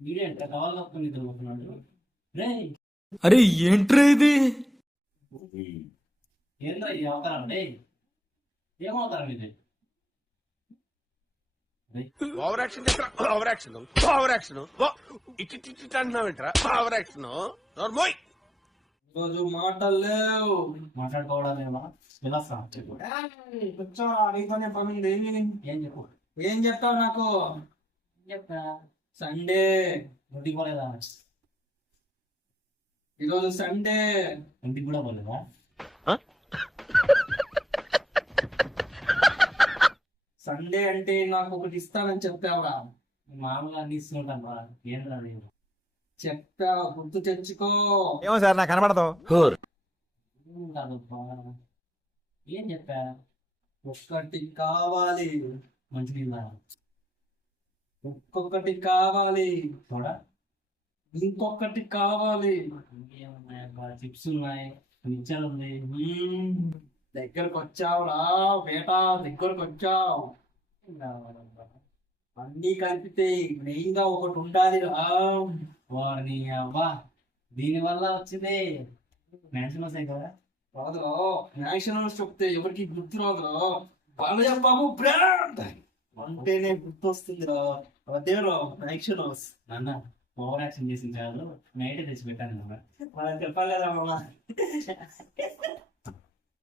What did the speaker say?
వీడేంట cover కప్పుకొని తిరుగుతున్నాడు. రే అరే ఏంట్రా ఇది? ఏంద్రా ఇది అవతారం? రే ఏమవుతారం ఇది? Over action over action over action it అంటున్నావేంట్రా? ఓవర్ యాక్షన్ నోర్మోయ్. రోజు మాటలు లేవు. మాట్లాడుకోవడాలేమా? ఎలా కూర్చో, నీతోనే పని ఉంది. ఏం చెప్పు? ఏం చెప్తావు నాకు? చెప్పా సండే, ఇంటికి పోలేదా? ఈరోజు సండే. ఇంటికి కూడా పోలేదా? సండే అంటే నాకు ఒకటి ఇస్తానని చెప్పావా? మామూలుగా అన్ని ఇస్తుంటాం రా. ఏంద్రా నేను చెప్పా, గుర్తు తెచ్చుకో. ఏమో సార్ నాకు కనబడదు. ఏం చెప్పా? ఒక్కటి కావాలి. మంచినీళ్ళ ఒక్కొక్కటి కావాలి. చూడా ఇంకొకటి కావాలి. ఇంకేమున్నాయి? చిప్స్ ఉన్నాయి, మిక్చర్ ఉంది. దగ్గరకు వచ్చావురా బేటా, దగ్గరకు వచ్చావు. అన్నీ కలిపితే మెయిన్ గా ఒకటి ఉండాలి రా. వారిని అవ్వా దీని వల్ల వచ్చింది మ్యాన్షన్ కదా. రాదురా, నేషనల్స్ చెప్తే ఎవరికి గుర్తు రాదురా. బాలయ్య బాబు బ్రాండ్ అంటేనే గుర్తు వస్తుందిరా. అదేరా నేషనల్స్. నాన్న ఓవర్ యాక్షన్ చేసిన చాలు, నైట్ తెచ్చి పెట్టాను కదా. మనకు చెప్పలేదా మామ?